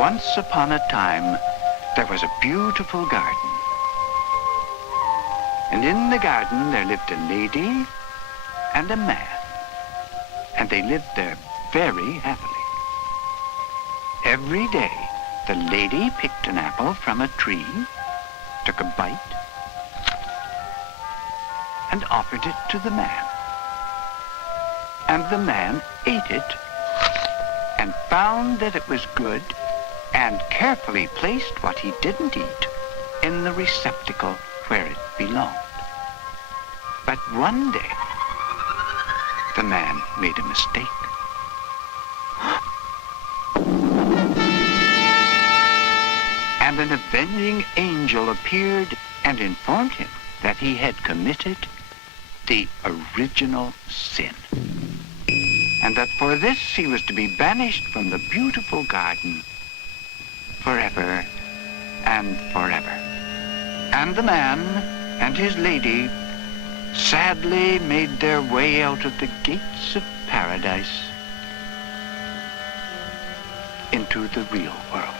Once upon a time, there was a beautiful garden. And in the garden there lived a lady and a man. And they lived there very happily. Every day, the lady picked an apple from a tree, took a bite, and offered it to the man. And the man ate it and found that it was good and carefully placed what he didn't eat in the receptacle where it belonged. But one day, the man made a mistake. And an avenging angel appeared and informed him that he had committed the original sin, and that for this he was to be banished from the beautiful garden forever and forever. And the man and his lady sadly made their way out of the gates of paradise into the real world.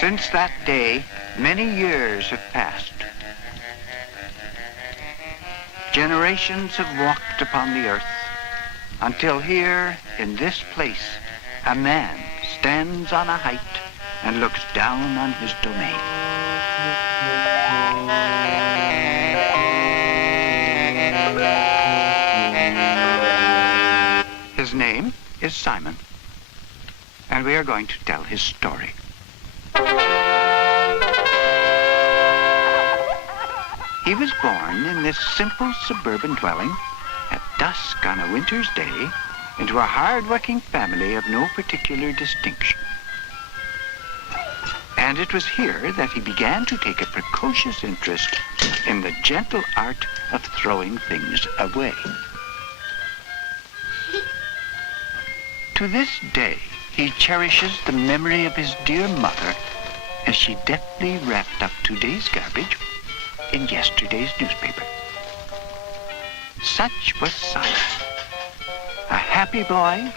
Since that day, many years have passed. Generations have walked upon the earth until here, in this place, a man stands on a height and looks down on his domain. His name is Simon, and we are going to tell his story. He was born in this simple suburban dwelling at dusk on a winter's day into a hard-working family of no particular distinction. And it was here that he began to take a precocious interest in the gentle art of throwing things away. To this day, he cherishes the memory of his dear mother as she deftly wrapped up today's garbage in yesterday's newspaper. Such was Simon, a happy boy,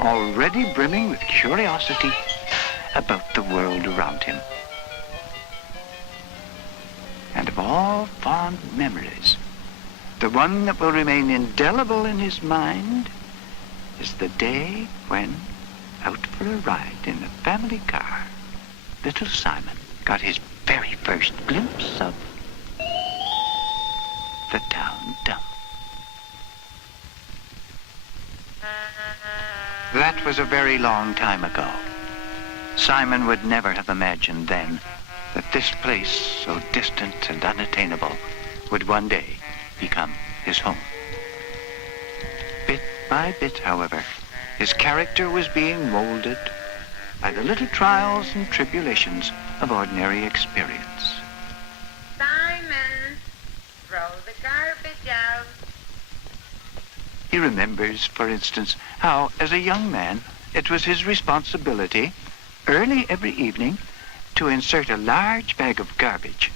already brimming with curiosity about the world around him. And of all fond memories, the one that will remain indelible in his mind is the day when, out for a ride in the family car, little Simon got his very first glimpse of the town dump. That was a very long time ago. Simon would never have imagined then that this place, so distant and unattainable, would one day become his home. Bit by bit, however, his character was being molded by the little trials and tribulations of ordinary experience. Throw the garbage out. He remembers, for instance, how, as a young man, it was his responsibility, early every evening, to insert a large bag of garbage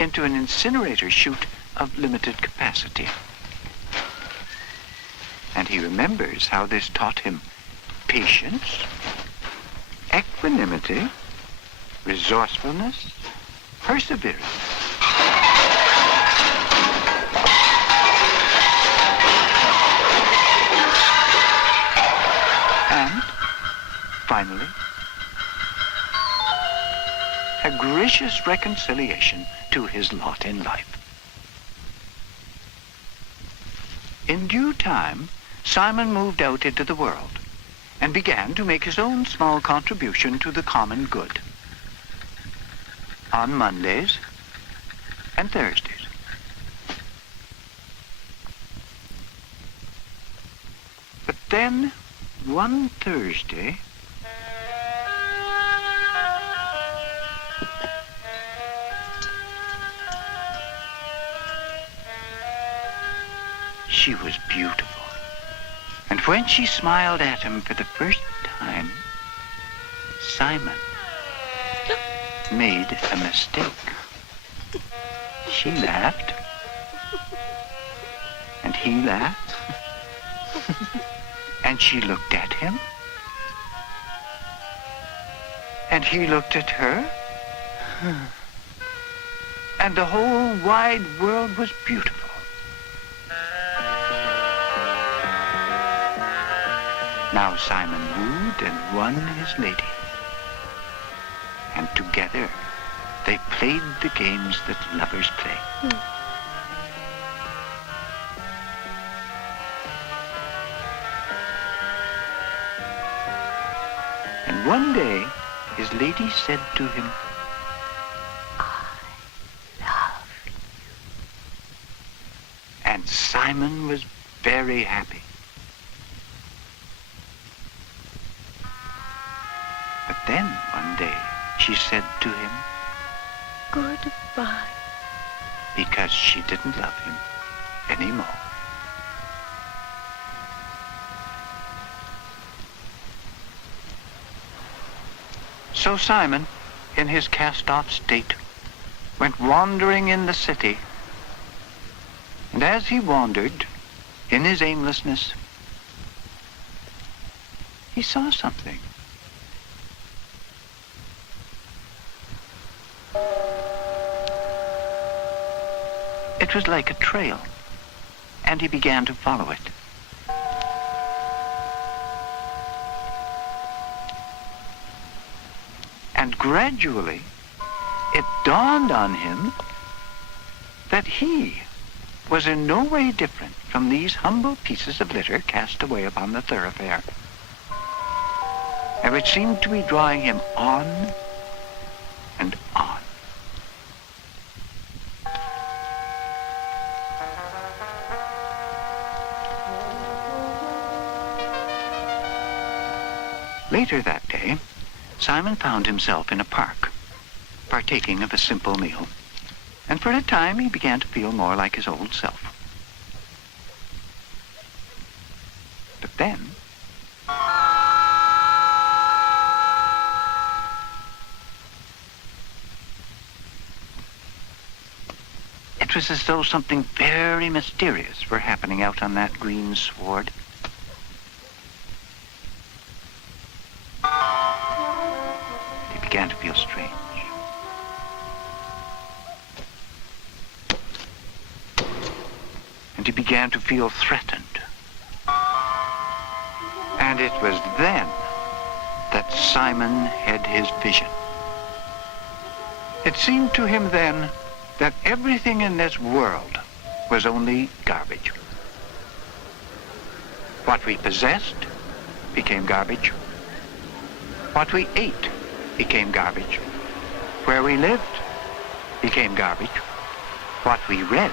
into an incinerator chute of limited capacity. And he remembers how this taught him patience, equanimity, resourcefulness, perseverance. And, finally, a gracious reconciliation to his lot in life. In due time, Simon moved out into the world and began to make his own small contribution to the common good on Mondays and Thursdays. But then, one Thursday, she was beautiful. And when she smiled at him for the first time, time, Simon made a mistake. She laughed, and he laughed, and she looked at him, and he looked at her, and the whole wide world was beautiful. Now Simon wooed and won his lady, and together they played the games that lovers play. And one day his lady said to him, I love you. and Simon was very happy. But then one day she said to him, Goodbye. because she didn't love him anymore. So Simon, in his cast-off state, went wandering in the city. And as he wandered, in his aimlessness, he saw something. It was like a trail, and he began to follow it. And gradually, it dawned on him that he was in no way different from these humble pieces of litter cast away upon the thoroughfare, and which seemed to be drawing him on and on. Later that day, Simon found himself in a park, partaking of a simple meal, and for a time he began to feel more like his old self. But then, it was as though something very mysterious were happening out on that green sward. He began to feel strange. And he began to feel threatened. And it was then that Simon had his vision. It seemed to him then that everything in this world was only garbage. What we possessed became garbage. What we ate became garbage. Where we lived became garbage. What we read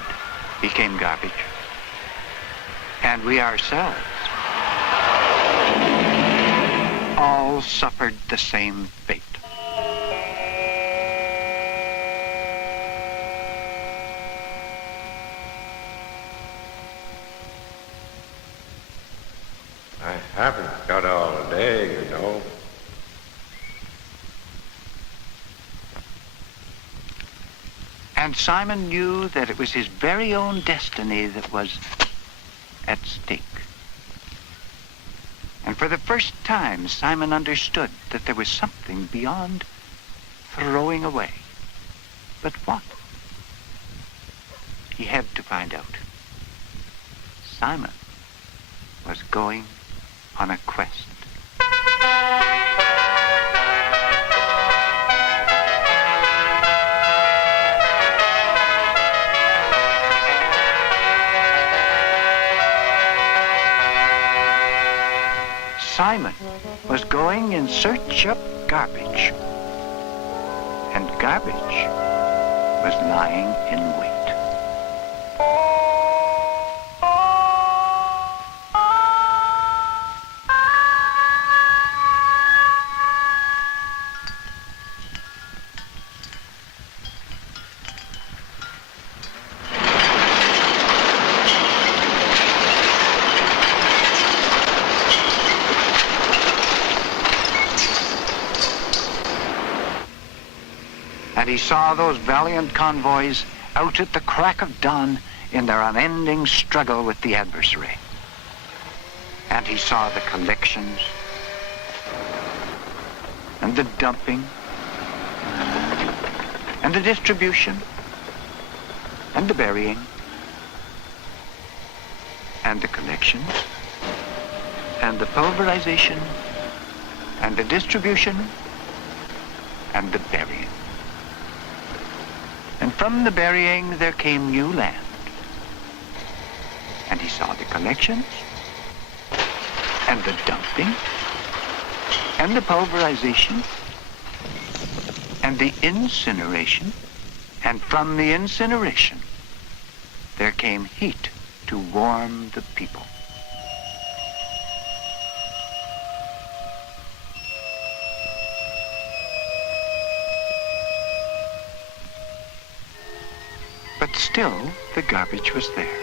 became garbage. And we ourselves all suffered the same fate. I haven't got all day, you know. And Simon knew that it was his very own destiny that was at stake. And for the first time, Simon understood that there was something beyond throwing away. But what? He had to find out. Simon was going on a quest. Simon was going in search of garbage, and garbage was lying in wait. And he saw those valiant convoys out at the crack of dawn in their unending struggle with the adversary. And he saw the collections and the dumping and the distribution and the burying and the collections and the pulverization and the distribution and the burying. And from the burying there came new land. And he saw the collections and the dumping and the pulverization and the incineration. And from the incineration there came heat to warm the people. But still, the garbage was there.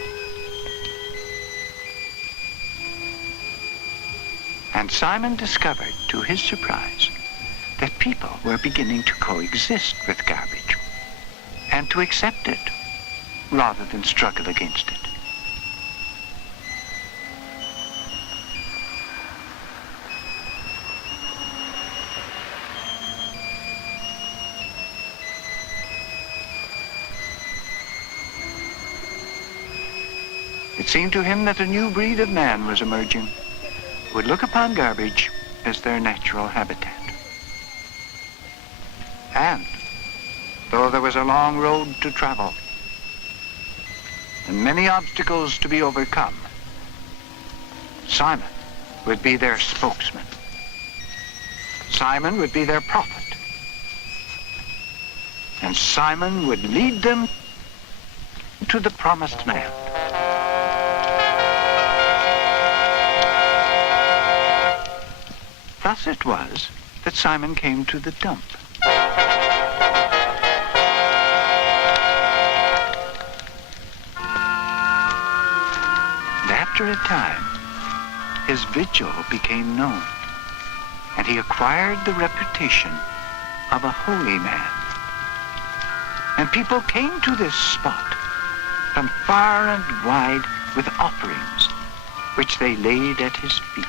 And Simon discovered, to his surprise, that people were beginning to coexist with garbage and to accept it rather than struggle against it. It seemed to him that a new breed of man was emerging, who would look upon garbage as their natural habitat. And, though there was a long road to travel and many obstacles to be overcome, Simon would be their spokesman. Simon would be their prophet. And Simon would lead them to the promised land. Thus it was that Simon came to the dump. And after a time, his vigil became known, and he acquired the reputation of a holy man. And people came to this spot from far and wide with offerings, which they laid at his feet.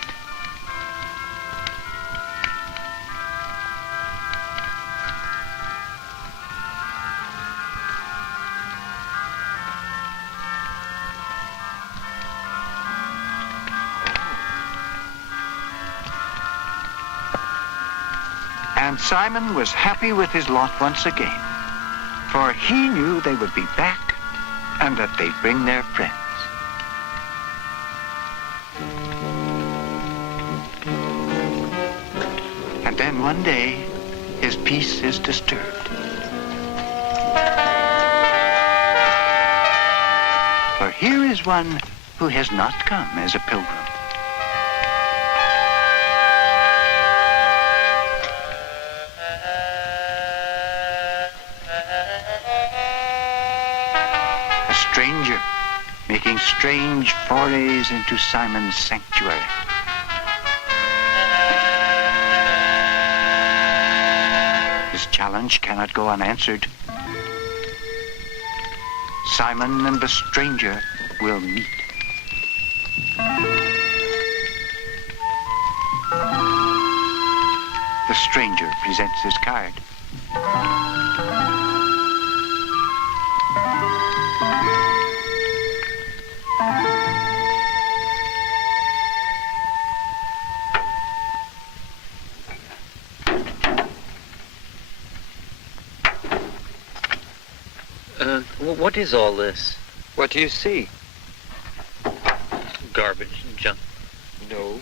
And Simon was happy with his lot once again, for he knew they would be back and that they'd bring their friends. And then one day, his peace is disturbed. For here is one who has not come as a pilgrim. Stranger, making strange forays into Simon's sanctuary. His challenge cannot go unanswered. Simon and the stranger will meet. The stranger presents his card. What is all this? What do you see? Garbage and junk. No,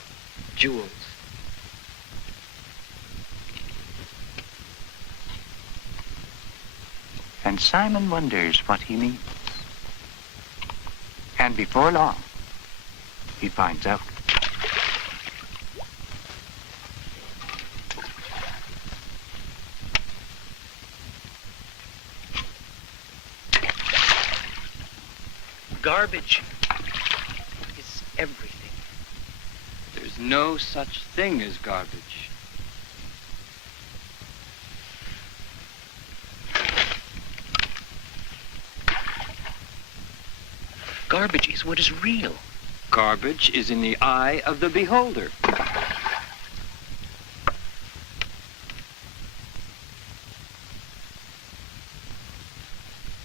jewels. And Simon wonders what he means. And before long, he finds out. Garbage is everything. There's no such thing as garbage. Garbage is what is real. Garbage is in the eye of the beholder.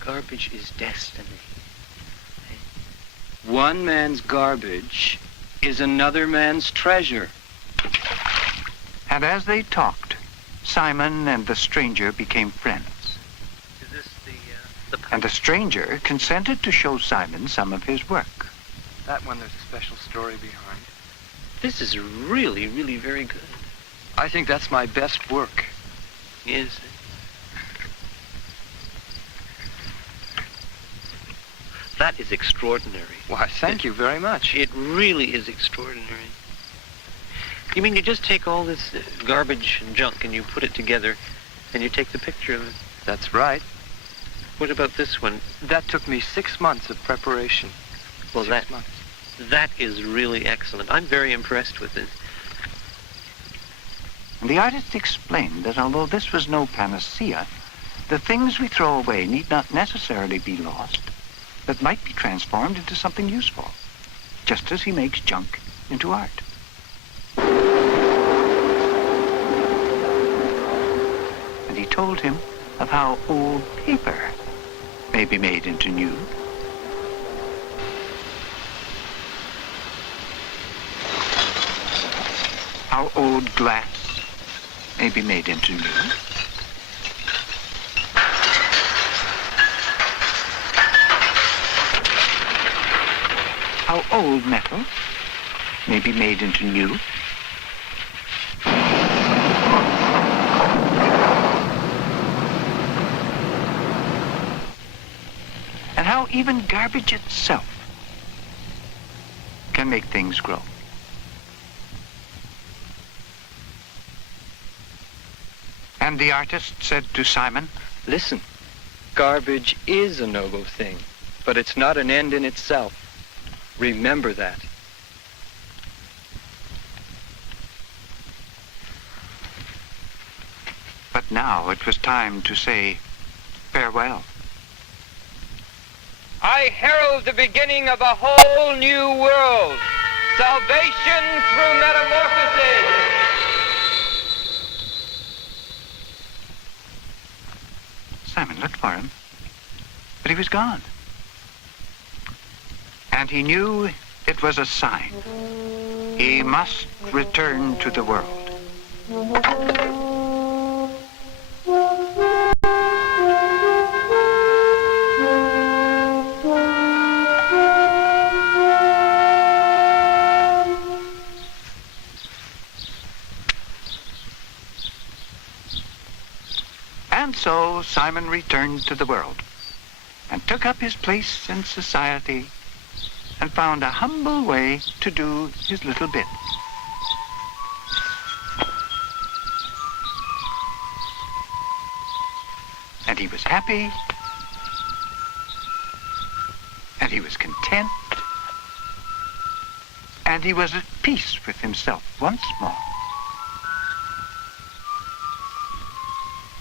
Garbage is destiny. One man's garbage is another man's treasure. And as they talked, Simon and the stranger became friends. Is this the And the stranger consented to show Simon some of his work. That one, there's a special story behind. This is really, really very good. I think that's my best work. Yes. That is extraordinary. Why, thank you very much. It really is extraordinary. You mean you just take all this garbage and junk and you put it together and you take the picture of it? That's right. What about this one? That took me 6 months of preparation. Well, 6 months. that is really excellent. I'm very impressed with it. And the artist explained that although this was no panacea, the things we throw away need not necessarily be lost, but might be transformed into something useful, just as he makes junk into art. And he told him of how old paper may be made into new. How old glass may be made into new. How old metal may be made into new. And how even garbage itself can make things grow. And the artist said to Simon, Listen, garbage is a noble thing, but it's not an end in itself. Remember that. but now it was time to say farewell. I herald the beginning of a whole new world. Salvation through metamorphosis. Simon looked for him, but he was gone. And he knew it was a sign. He must return to the world. And so Simon returned to the world and took up his place in society and found a humble way to do his little bit. And he was happy, and he was content, and he was at peace with himself once more.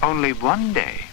Only one day,